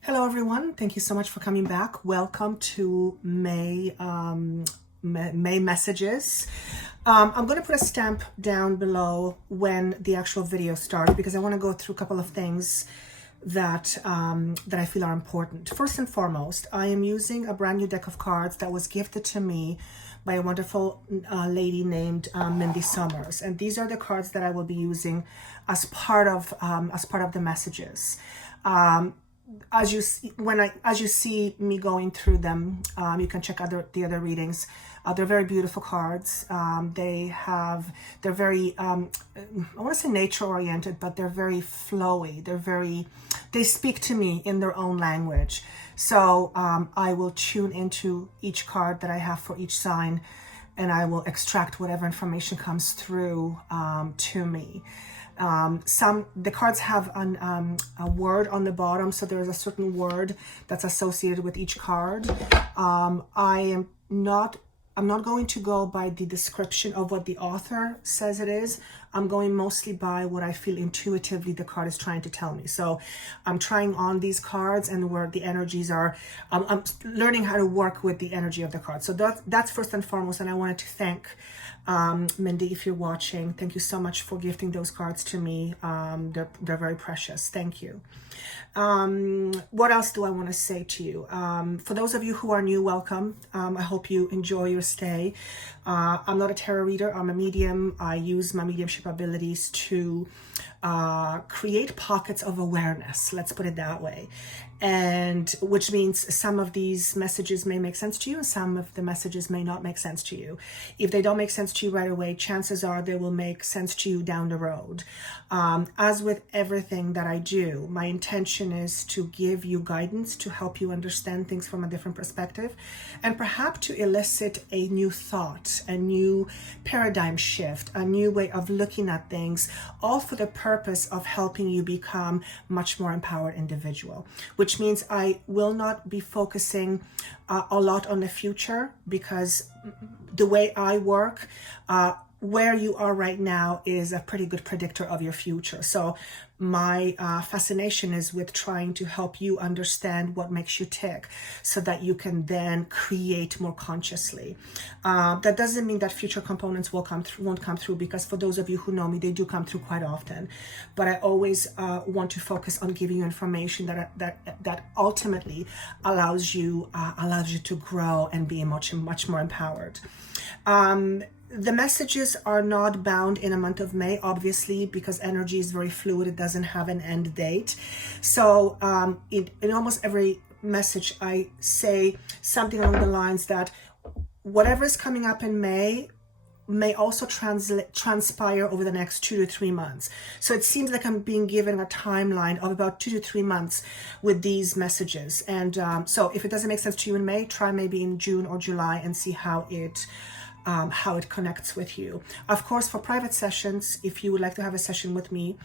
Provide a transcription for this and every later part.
Hello, everyone. Thank you so much for coming back. Welcome to May Messages. I'm going to put a stamp down below when the actual video starts because I want to go through a couple of things that I feel are important. First and foremost, I am using a brand new deck of cards that was gifted to me by a wonderful lady named Mindy Summers, and these are the cards that I will be using as part of the messages. As you see me going through them, you can check the other readings. They're very beautiful cards. They're very I want to say nature oriented, but they're very flowy. They speak to me in their own language. So I will tune into each card that I have for each sign, and I will extract whatever information comes through to me. The cards have a word on the bottom, so there is a certain word that's associated with each card. I'm not going to go by the description of what the author says it is. I'm going mostly by what I feel intuitively the card is trying to tell me. So I'm trying on these cards and where the energies are. I'm learning how to work with the energy of the card. So that's first and foremost. And I wanted to thank Mindy, if you're watching. Thank you so much for gifting those cards to me. They're very precious. Thank you. What else do I want to say to you? For those of you who are new, welcome. I hope you enjoy your stay. I'm not a tarot reader. I'm a medium. I use my mediumship abilities to create pockets of awareness. Let's put it that way. And which means some of these messages may make sense to you and some of the messages may not make sense to you. If they don't make sense to you right away, chances are they will make sense to you down the road. As with everything that I do, my intention is to give you guidance to help you understand things from a different perspective and perhaps to elicit a new thought, a new paradigm shift, a new way of looking at things, all for the purpose of helping you become much more empowered individual, which means I will not be focusing a lot on the future because the way I work, where you are right now is a pretty good predictor of your future. So my fascination is with trying to help you understand what makes you tick so that you can then create more consciously. That doesn't mean that future components won't come through, because for those of you who know me, they do come through quite often. But I always want to focus on giving you information that ultimately allows you to grow and be much more empowered. The messages are not bound in a month of May, obviously, because energy is very fluid. It doesn't have an end date. So in almost every message, I say something along the lines that whatever is coming up in May also transpire over the next 2 to 3 months. So it seems like I'm being given a timeline of about 2 to 3 months with these messages. And so if it doesn't make sense to you in May, try maybe in June or July and see how it connects with you. Of course, for private sessions, if you would like to have a session with me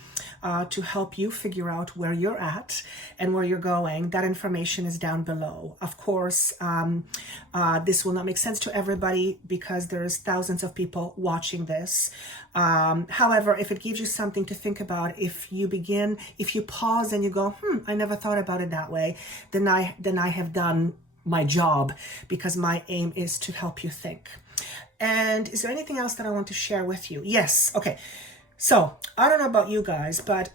to help you figure out where you're at and where you're going, that information is down below. Of course, this will not make sense to everybody because there's thousands of people watching this. However, if it gives you something to think about, if you pause and you go, I never thought about it that way, then I have done my job, because my aim is to help you think. And is there anything else that I want to share with you? Yes. Okay. So I don't know about you guys, but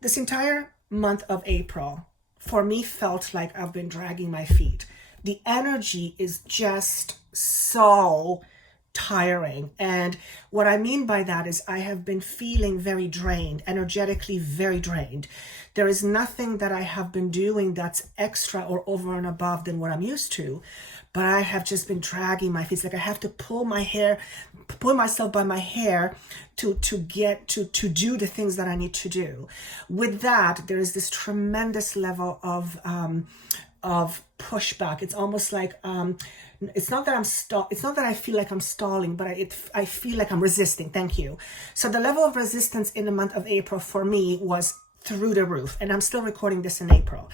this entire month of April for me felt like I've been dragging my feet. The energy is just so tiring. And what I mean by that is I have been feeling very drained, energetically very drained. There is nothing that I have been doing that's extra or over and above than what I'm used to. But I have just been dragging my feet. It's like I have to pull myself by my hair to do the things that I need to do. With that, there is this tremendous level of pushback. It's almost like it's not that I feel like I'm stalling, but I feel like I'm resisting. Thank you. So the level of resistance in the month of April for me was through the roof, and I'm still recording this in April.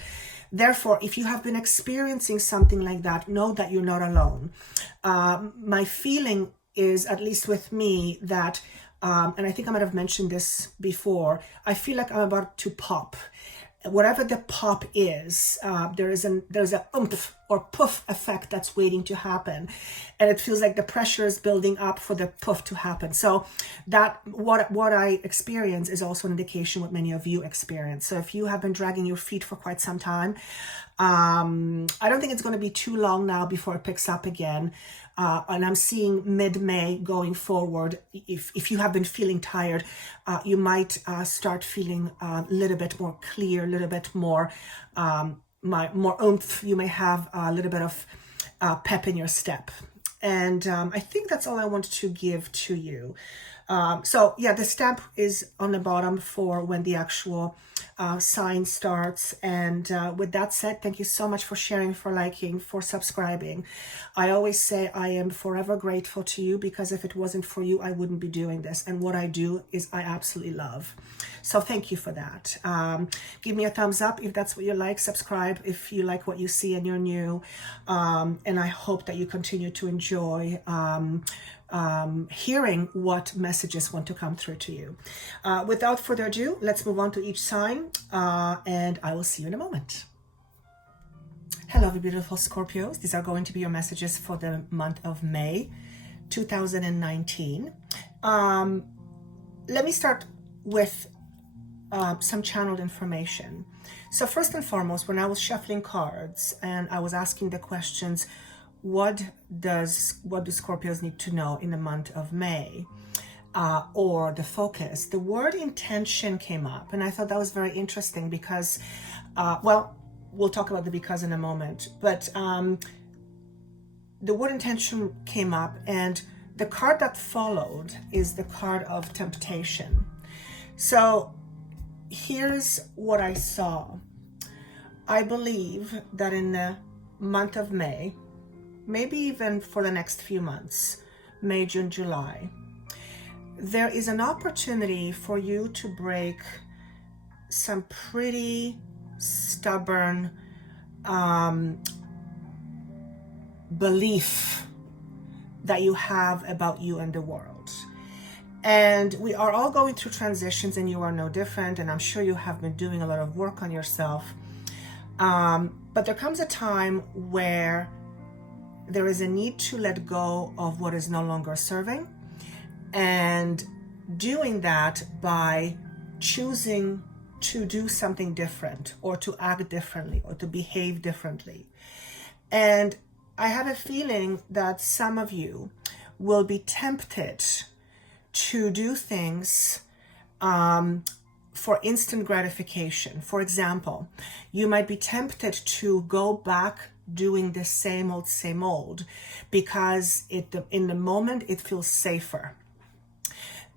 Therefore, if you have been experiencing something like that, know that you're not alone. My feeling is, at least with me, that, and I think I might have mentioned this before, I feel like I'm about to pop. whatever the pop is, there's a oomph or puff effect that's waiting to happen, and it feels like the pressure is building up for the puff to happen. So that what I experience is also an indication what many of you experience. So if you have been dragging your feet for quite some time, I don't think it's going to be too long now before it picks up again. And I'm seeing mid-May going forward. If you have been feeling tired, you might start feeling a little bit more clear, a little bit more more oomph. You may have a little bit of pep in your step. And I think that's all I wanted to give to you. So yeah, the stamp is on the bottom for when the actual sign starts. And with that said, thank you so much for sharing, for liking, for subscribing. I always say I am forever grateful to you, because if it wasn't for you, I wouldn't be doing this. And what I do is I absolutely love. So thank you for that. Give me a thumbs up if that's what you like. Subscribe if you like what you see and you're new. And I hope that you continue to enjoy hearing what messages want to come through to you. Without further ado, let's move on to each sign, and I will see you in a moment. Hello, beautiful Scorpios. These are going to be your messages for the month of May 2019. Let me start with some channeled information. So first and foremost, when I was shuffling cards and I was asking the questions, what do Scorpios need to know in the month of May, or the focus, the word intention came up, and I thought that was very interesting because, well, we'll talk about the because in a moment, but the word intention came up, and the card that followed is the card of temptation. So here's what I saw. I believe that in the month of May, maybe even for the next few months, May, June, July, there is an opportunity for you to break some pretty stubborn belief that you have about you and the world. And we are all going through transitions, and you are no different, and I'm sure you have been doing a lot of work on yourself. But there comes a time where there is a need to let go of what is no longer serving, and doing that by choosing to do something different, or to act differently, or to behave differently. And I have a feeling that some of you will be tempted to do things for instant gratification. For example, you might be tempted to go back doing the same old because in the moment it feels safer.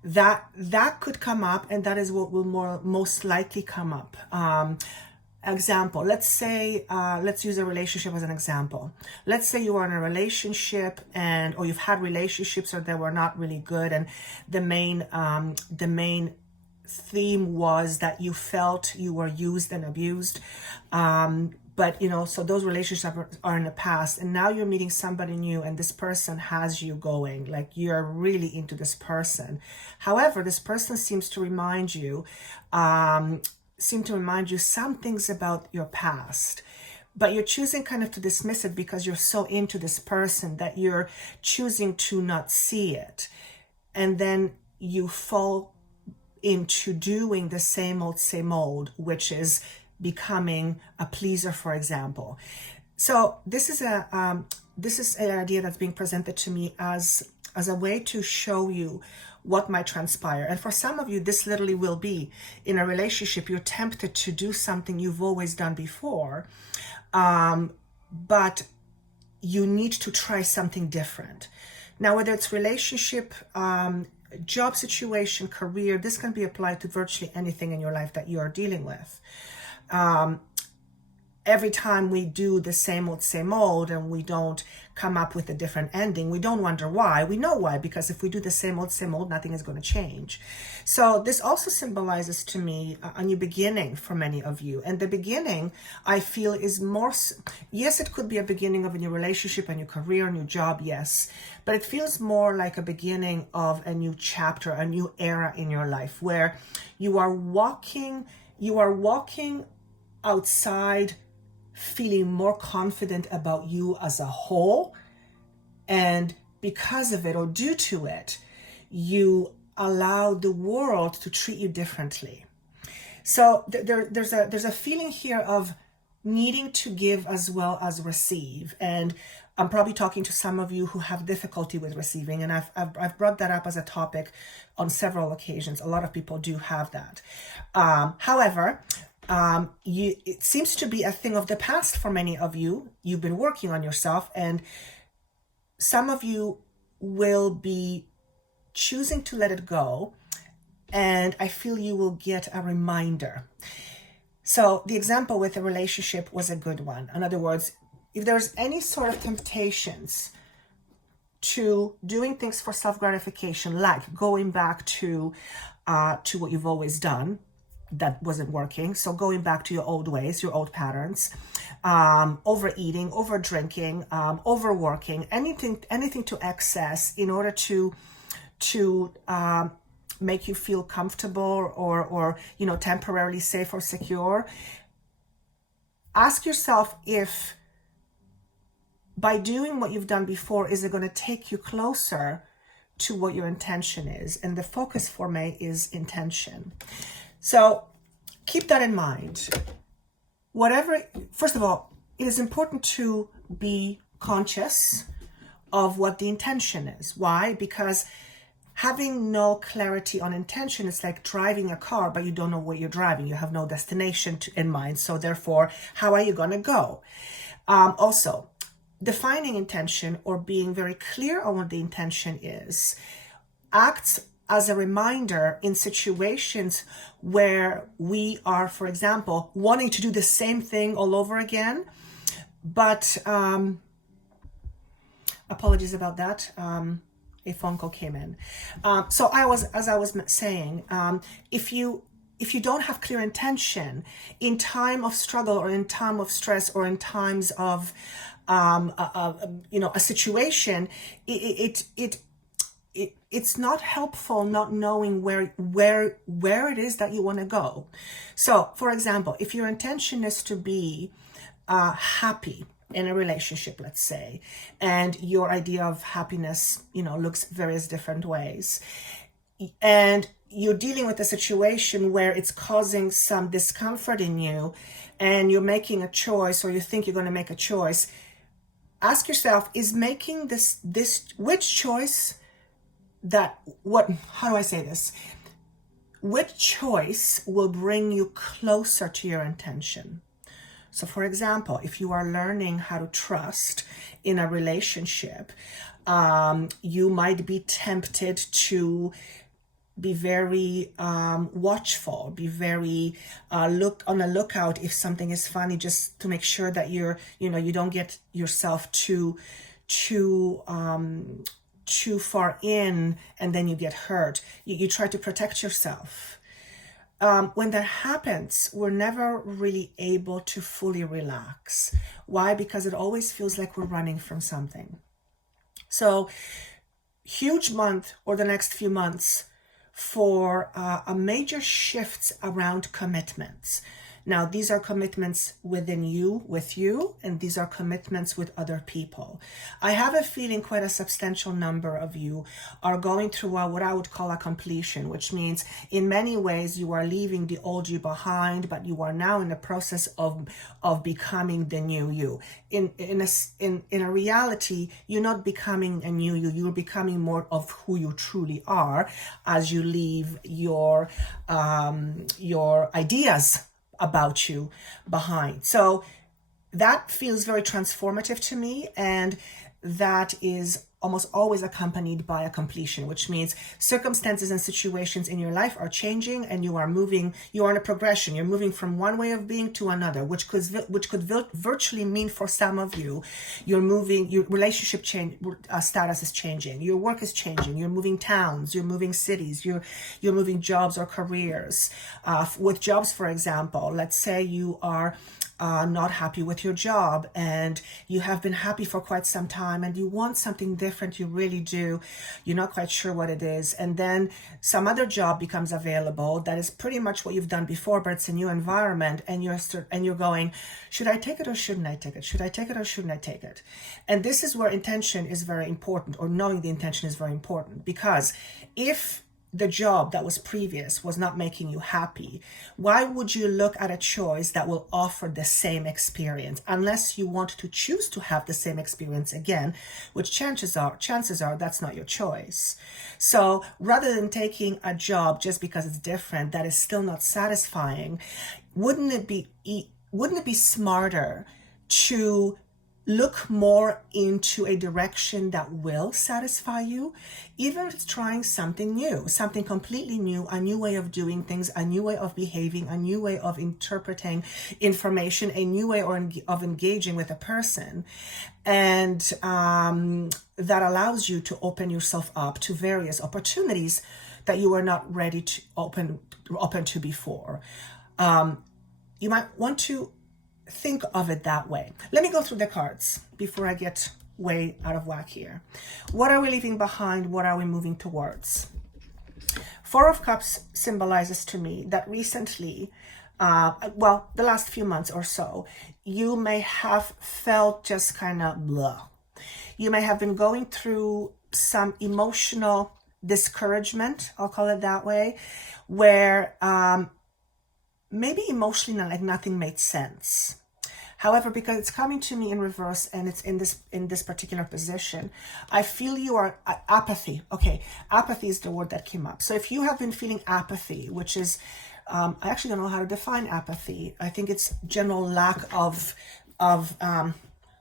That could come up, and that is what will most likely come up. Example, let's say, let's use a relationship as an example. Let's say you are in a relationship, or you've had relationships or they were not really good, and the main theme was that you felt you were used and abused. But, so those relationships are in the past, and now you're meeting somebody new, and this person has you going, like you're really into this person. However, this person seems to remind you some things about your past, but you're choosing kind of to dismiss it because you're so into this person that you're choosing to not see it. And then you fall into doing the same old, which is becoming a pleaser, for example. So this is an idea that's being presented to me as a way to show you what might transpire. And for some of you, this literally will be in a relationship. You're tempted to do something you've always done before, but you need to try something different. Now, whether it's relationship, job situation, career, this can be applied to virtually anything in your life that you are dealing with. Every time we do the same old and we don't come up with a different ending, we don't wonder why. We know why, because if we do the same old, nothing is going to change. So this also symbolizes to me a new beginning for many of you. And the beginning, I feel, is more, yes, it could be a beginning of a new relationship, a new career, a new job, yes. But it feels more like a beginning of a new chapter, a new era in your life, where you are walking outside feeling more confident about you as a whole, and because of it or due to it, you allow the world to treat you differently. So there's a feeling here of needing to give as well as receive, and I'm probably talking to some of you who have difficulty with receiving, and I've brought that up as a topic on several occasions. A lot of people do have that. However, it seems to be a thing of the past for many of you. You've been working on yourself, and some of you will be choosing to let it go, and I feel you will get a reminder. So the example with the relationship was a good one. In other words, if there's any sort of temptations to doing things for self-gratification, like going back to what you've always done that wasn't working, so going back to your old ways, your old patterns, overeating, over drinking, overworking, anything to excess in order to make you feel comfortable or temporarily safe or secure. Ask yourself if by doing what you've done before, is it going to take you closer to what your intention is? And the focus for May is intention. So keep that in mind. First of all, it is important to be conscious of what the intention is. Why? Because having no clarity on intention is like driving a car, but you don't know where you're driving. You have no destination in mind. So therefore, how are you going to go? Also, defining intention or being very clear on what the intention is acts as a reminder in situations where we are, for example, wanting to do the same thing all over again. But apologies about that. A phone call came in. So as I was saying, if you don't have clear intention in time of struggle or in time of stress or in times of a situation, it's not helpful not knowing where it is that you want to go. So, for example, if your intention is to be happy in a relationship, let's say, and your idea of happiness, looks various different ways, and you're dealing with a situation where it's causing some discomfort in you, and you're making a choice, or you think you're going to make a choice, ask yourself, is making this which choice how do I say this? Which choice will bring you closer to your intention? So for example, if you are learning how to trust in a relationship, you might be tempted to be very watchful, be very look on the lookout if something is funny, just to make sure that you don't get yourself too far in and then you get hurt. You try to protect yourself. When that happens, we're never really able to fully relax. Why? Because it always feels like we're running from something. So huge month or the next few months for a major shifts around commitments. Now, these are commitments within you, with you, and these are commitments with other people. I have a feeling quite a substantial number of you are going through what I would call a completion, which means in many ways you are leaving the old you behind, but you are now in the process of becoming the new you. In a reality, you're not becoming a new you, you're becoming more of who you truly are as you leave your ideas about you behind. So that feels very transformative to me, and that is almost always accompanied by a completion, which means circumstances and situations in your life are changing and you are in a progression. You're moving from one way of being to another, which could virtually mean for some of you, your relationship status is changing, your work is changing, you're moving towns, you're moving cities, you're moving jobs or careers. With jobs, for example, let's say you are not happy with your job, and you have been happy for quite some time, and you want something different. You really do. You're not quite sure what it is, and then some other job becomes available that is pretty much what you've done before, but it's a new environment, and you're going, should I take it or shouldn't I take it? Should I take it or shouldn't I take it? And this is where intention is very important, or knowing the intention is very important, because if the job that was previous was not making you happy, why would you look at a choice that will offer the same experience, unless you want to choose to have the same experience again, which chances are that's not your choice. So rather than taking a job just because it's different that is still not satisfying, wouldn't it be smarter to look more into a direction that will satisfy you, even if it's trying something new, something completely new, a new way of doing things, a new way of behaving, a new way of interpreting information, a new way of engaging with a person, and that allows you to open yourself up to various opportunities that you were not ready to open to before. You might want to think of it that way. Let me go through the cards before I get way out of whack here. What are we leaving behind? What are we moving towards? Four of Cups symbolizes to me that recently, the last few months or so, you may have felt just kind of blah. You may have been going through some emotional discouragement, I'll call it that way, where maybe emotionally like nothing made sense. However, because it's coming to me in reverse and it's in this particular position, I feel you are apathy. Okay, apathy is the word that came up. So if you have been feeling apathy, which is, I actually don't know how to define apathy. I think it's general lack of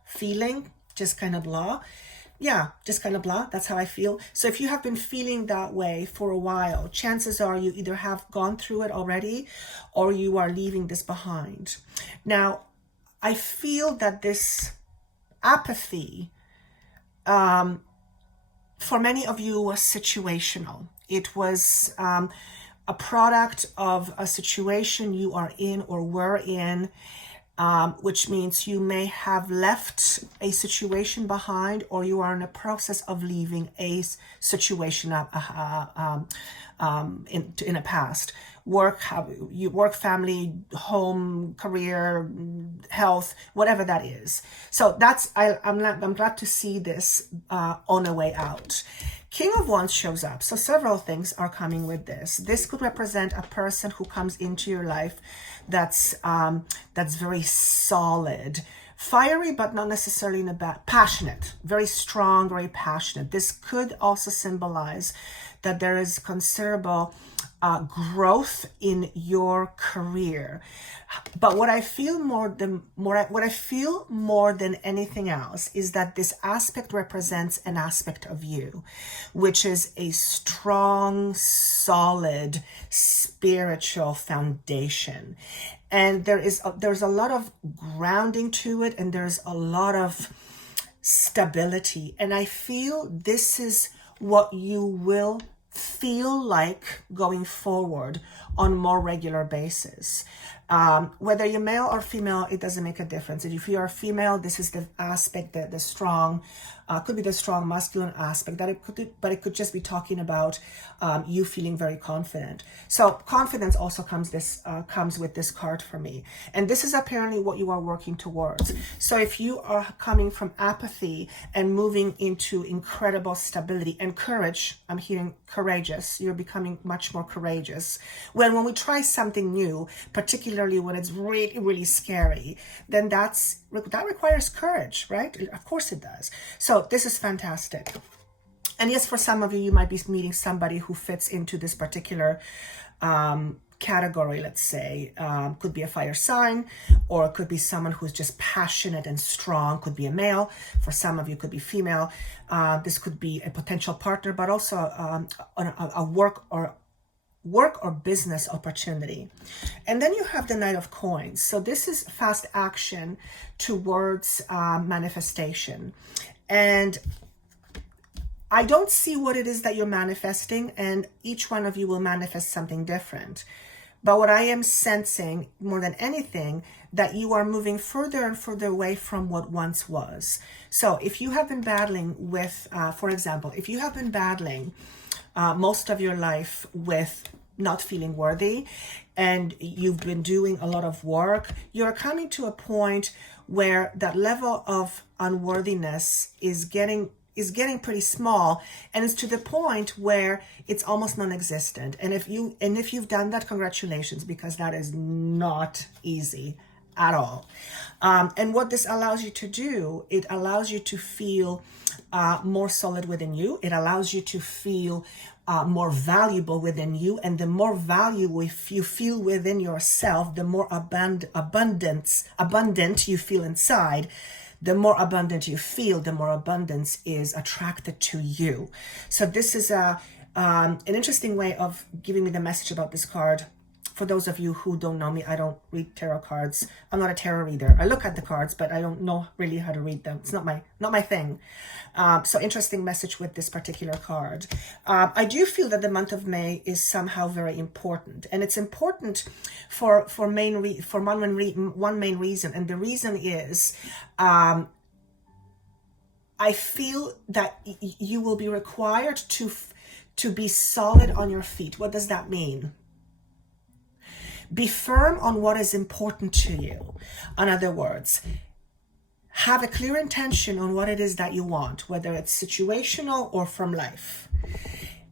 feeling, just kind of blah. Yeah, just kind of blah. That's how I feel. So if you have been feeling that way for a while, chances are you either have gone through it already or you are leaving this behind. Now, I feel that this apathy, for many of you, was situational. It was a product of a situation you are in or were in, which means you may have left a situation behind, or you are in a process of leaving a situation in the past. Work, family, home, career, health, whatever that is. So I'm glad to see this on the way out. King of Wands shows up. So several things are coming with this. This could represent a person who comes into your life that's very solid, fiery, but not necessarily in a bad, passionate, very strong, very passionate. This could also symbolize that there is considerable growth in your career. But what I feel more than anything else is that this aspect represents an aspect of you, which is a strong, solid, spiritual foundation. And there's a lot of grounding to it, and there's a lot of stability. And I feel this is what you will feel like going forward on a more regular basis. Whether you're male or female, it doesn't make a difference. If you are female, this is the aspect that the strong, could be the strong masculine aspect, but it could just be talking about you feeling very confident. So confidence also comes with this card for me. And this is apparently what you are working towards. So if you are coming from apathy and moving into incredible stability and courage, I'm hearing courageous, you're becoming much more courageous. When we try something new, particularly when it's really, really scary, then that requires courage, right? Of course it does. So this is fantastic. And yes, for some of you, you might be meeting somebody who fits into this particular category, let's say. Could be a fire sign, or it could be someone who's just passionate and strong, could be a male. For some of you, could be female. This could be a potential partner, but also a work or business opportunity. And then you have the Knight of Coins. So this is fast action towards manifestation. And I don't see what it is that you're manifesting, and each one of you will manifest something different. But what I am sensing more than anything, that you are moving further and further away from what once was. So if you have been battling with, for example, if you have been battling most of your life with not feeling worthy, and you've been doing a lot of work, you're coming to a point where that level of unworthiness is getting pretty small, and it's to the point where it's almost non-existent. And if you've done that, congratulations, because that is not easy at all. And what this allows you to do, it allows you to feel more solid within you. It allows you to feel more valuable within you. And the more value if you feel within yourself, the more abundant you feel inside. The more abundant you feel, the more abundance is attracted to you. So this is an interesting way of giving me the message about this card. For those of you who don't know me, I don't read tarot cards. I'm not a tarot reader. I look at the cards, but I don't know really how to read them. It's not my thing. So interesting message with this particular card. I do feel that the month of May is somehow very important, and it's important for one main reason, and the reason is I feel that you will be required to be solid on your feet. What does that mean? Be firm on what is important to you. In other words, have a clear intention on what it is that you want, whether it's situational or from life.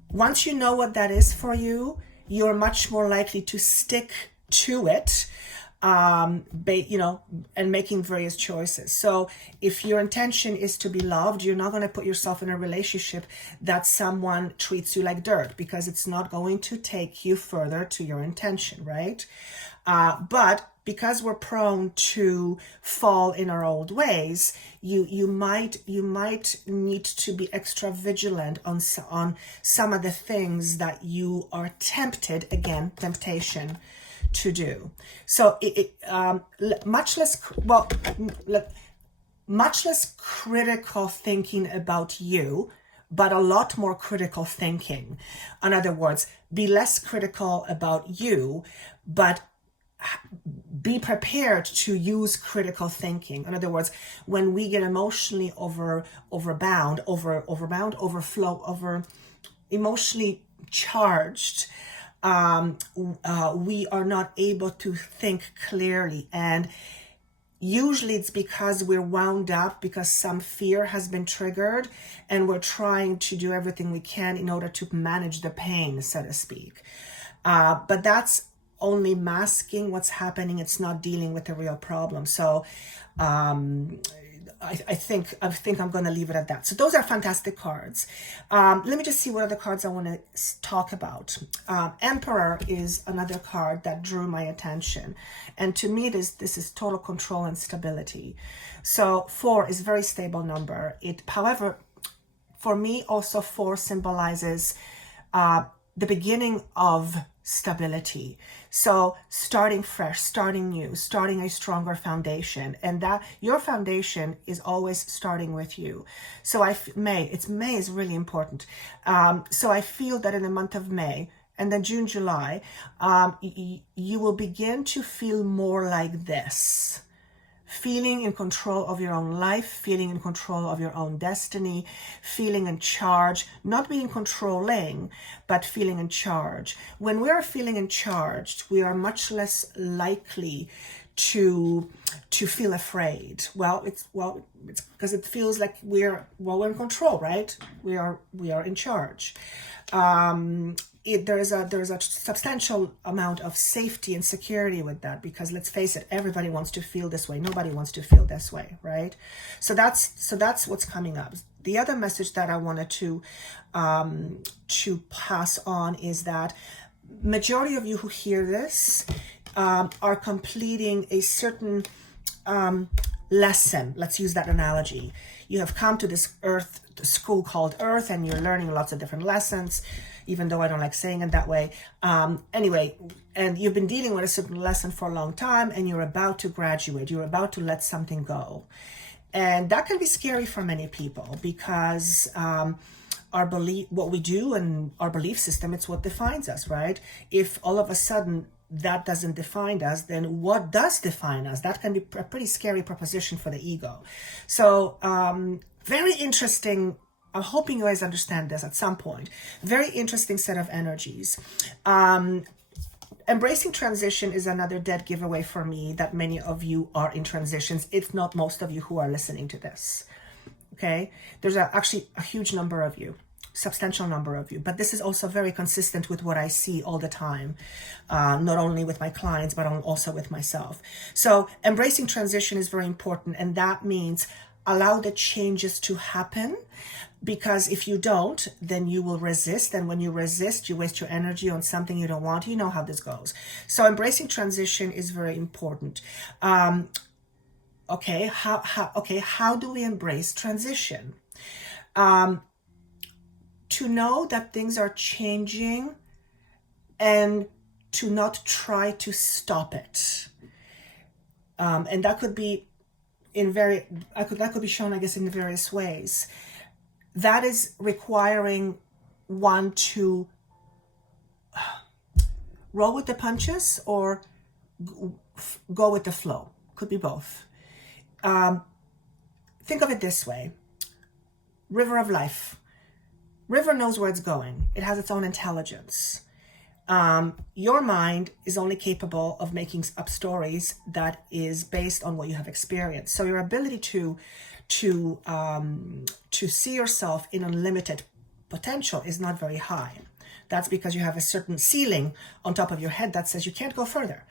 Once you know what that is for you, you're much more likely to stick to it, and making various choices. So if your intention is to be loved, you're not going to put yourself in a relationship that someone treats you like dirt, because it's not going to take you further to your intention, right? But because we're prone to fall in our old ways, you might need to be extra vigilant on some of the things that you are tempted, again, temptation, to do. So much less critical thinking about you, but a lot more critical thinking. In other words, be less critical about you, but be prepared to use critical thinking. In other words, when we get emotionally emotionally charged, we are not able to think clearly, and usually it's because we're wound up, because some fear has been triggered, and we're trying to do everything we can in order to manage the pain, so to speak. But that's only masking what's happening. It's not dealing with the real problem. So I think I'm going to leave it at that. So those are fantastic cards. Let me just see what other cards I want to talk about. Emperor is another card that drew my attention. And to me, this is total control and stability. So 4 is a very stable number. However, for me, also 4 symbolizes the beginning of stability. So starting fresh, starting new, starting a stronger foundation, and that your foundation is always starting with you. So May is really important. So I feel that in the month of May, and then June, July, you will begin to feel more like this. Feeling in control of your own life, feeling in control of your own destiny, feeling in charge, not being controlling, but feeling in charge. When we are feeling in charge, we are much less likely to feel afraid. It's because it feels like we're in control, right? We are in charge. There is a substantial amount of safety and security with that, because let's face it, everybody wants to feel this way. Nobody wants to feel this way, right? So that's what's coming up. The other message that I wanted to pass on is that majority of you who hear this are completing a certain lesson. Let's use that analogy. You have come to this school called Earth, and you're learning lots of different lessons, even though I don't like saying it that way. Anyway, and you've been dealing with a certain lesson for a long time, and you're about to graduate. You're about to let something go. And that can be scary for many people, because what we do and our belief system, it's what defines us, right? If all of a sudden that doesn't define us, then what does define us? That can be a pretty scary proposition for the ego. So very interesting. I'm hoping you guys understand this at some point. Very interesting set of energies. Embracing transition is another dead giveaway for me that many of you are in transitions, if not most of you who are listening to this. Okay, there's actually a huge number of you, substantial number of you, but this is also very consistent with what I see all the time, not only with my clients, but also with myself. So embracing transition is very important, and that means allow the changes to happen, because if you don't, then you will resist, and when you resist, you waste your energy on something you don't want. You know how this goes. So embracing transition is very important. Okay, how do we embrace transition? To know that things are changing and to not try to stop it. And that could be that could be shown, I guess, in various ways. That is requiring one to roll with the punches or go with the flow. Could be both. Think of it this way. River of life. River knows where it's going. It has its own intelligence. Your mind is only capable of making up stories that is based on what you have experienced. So your ability to see yourself in unlimited potential is not very high. That's because you have a certain ceiling on top of your head that says you can't go further.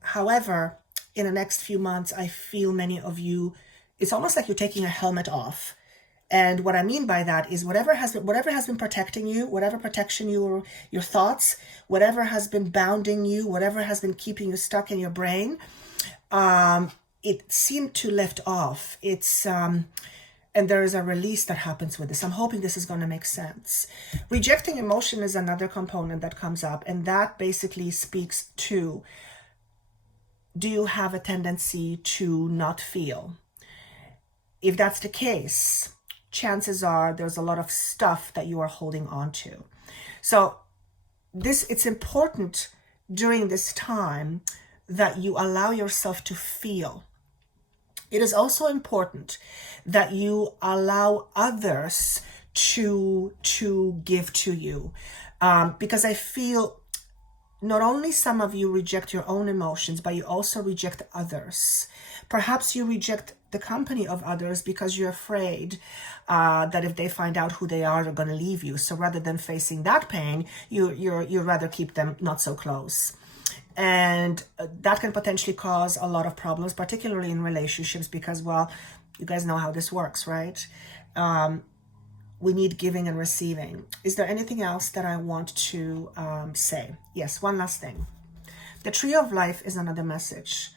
However, in the next few months, I feel many of you, it's almost like you're taking a helmet off. And what I mean by that is whatever has been protecting you, whatever protection your thoughts, whatever has been bounding you, whatever has been keeping you stuck in your brain, it seemed to lift off. And there is a release that happens with this. I'm hoping this is going to make sense. Rejecting emotion is another component that comes up, and that basically speaks to, do you have a tendency to not feel? If that's the case, chances are there's a lot of stuff that you are holding on to. So it's important during this time that you allow yourself to feel. It is also important that you allow others to give to you, because I feel not only some of you reject your own emotions, but you also reject others. Perhaps you reject the company of others because you're afraid that if they find out who they are, they're going to leave you. So rather than facing that pain, you'd rather keep them not so close. And that can potentially cause a lot of problems, particularly in relationships, because, well, you guys know how this works, right? We need giving and receiving. Is there anything else that I want to say? Yes, one last thing. The Tree of Life is another message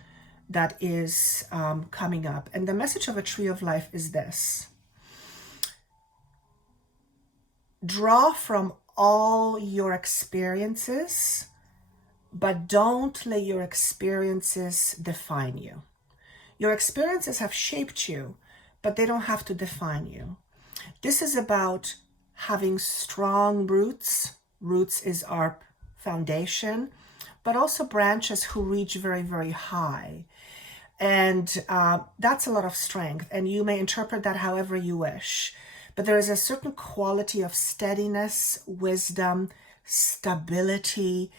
that is coming up. And the message of a Tree of Life is this. Draw from all your experiences, but don't let your experiences define you. Your experiences have shaped you, but they don't have to define you. This is about having strong roots. Roots is our foundation, but also branches who reach very, very high. And that's a lot of strength. And you may interpret that however you wish. But there is a certain quality of steadiness, wisdom, stability.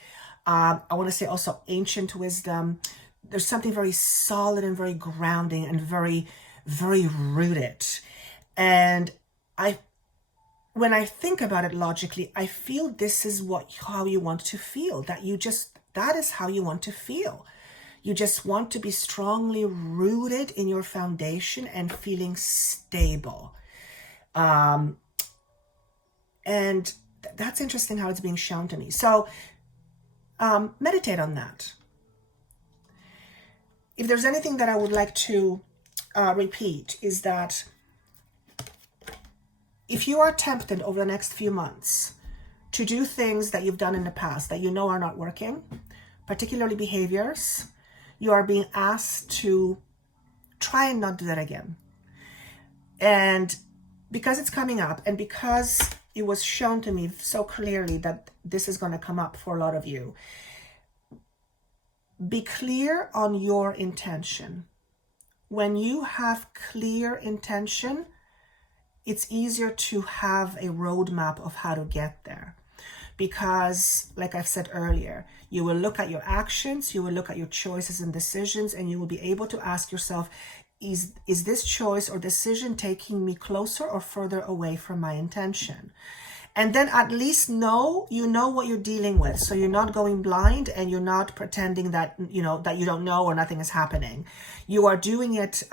I want to say also ancient wisdom. There's something very solid and very grounding and very, very rooted. And when I think about it logically, I feel this is how you want to feel, that is how you want to feel. You just want to be strongly rooted in your foundation and feeling stable. And that's interesting how it's being shown to me. So meditate on that. If there's anything that I would like to repeat, is that if you are tempted over the next few months to do things that you've done in the past that you know are not working, particularly behaviors, you are being asked to try and not do that again. And because it's coming up, and because it was shown to me so clearly that this is going to come up for a lot of you. Be clear on your intention. When you have clear intention, it's easier to have a roadmap of how to get there. Because, like I've said earlier, you will look at your actions, you will look at your choices and decisions, and you will be able to ask yourself, is this choice or decision taking me closer or further away from my intention? And then at least you know what you're dealing with. So you're not going blind and you're not pretending that, that you don't know or nothing is happening. You are doing it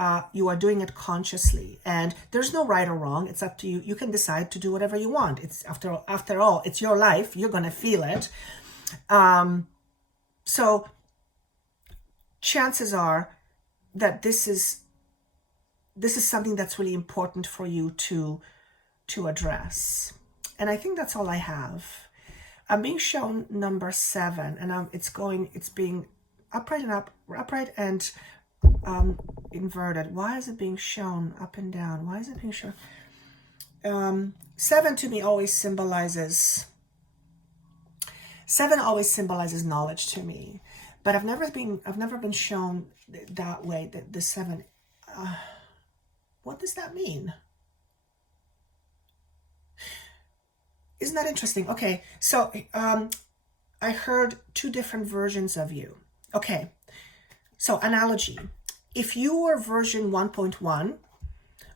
consciously, and there's no right or wrong. It's up to you. You can decide to do whatever you want. It's after all, it's your life. You're going to feel it. So chances are that this is something that's really important for you to address. And I think that's all I have. I'm being shown number 7, and it's being upright and inverted. Why is it being shown up and down? Why is it being shown? 7 to me always symbolizes knowledge to me, but I've never been shown that way. The 7. What does that mean? Isn't that interesting? Okay, so I heard 2 different versions of you. Okay, so analogy. If you were version 1.1,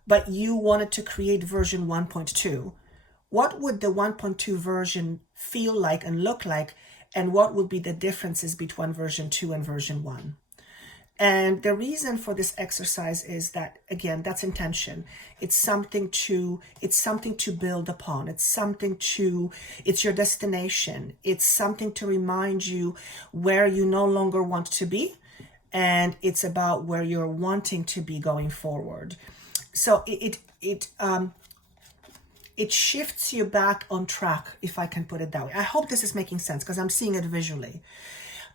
but you wanted to create version 1.2, what would the 1.2 version feel like and look like? And what would be the differences between version 2 and version 1? And the reason for this exercise is that, again, that's intention. It's something to build upon. It's your destination. It's something to remind you where you no longer want to be. And it's about where you're wanting to be going forward. So it shifts you back on track, if I can put it that way. I hope this is making sense because I'm seeing it visually.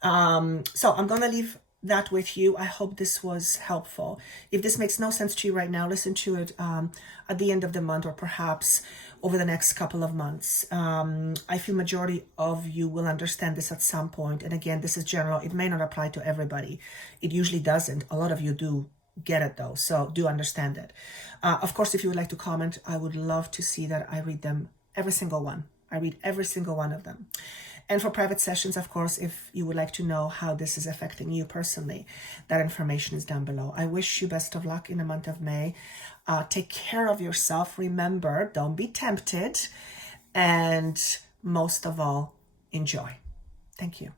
So I'm going to leave that with you. I hope this was helpful. If this makes no sense to you right now, listen to it at the end of the month, or perhaps over the next couple of months. I feel majority of you will understand this at some point. And again, this is general. It may not apply to everybody. It usually doesn't. A lot of you do get it though, so do understand it. Of course, if you would like to comment, I would love to see that. I read them, every single one. I read every single one of them. And for private sessions, of course, if you would like to know how this is affecting you personally, that information is down below. I wish you best of luck in the month of May. Take care of yourself. Remember, don't be tempted. And most of all, enjoy. Thank you.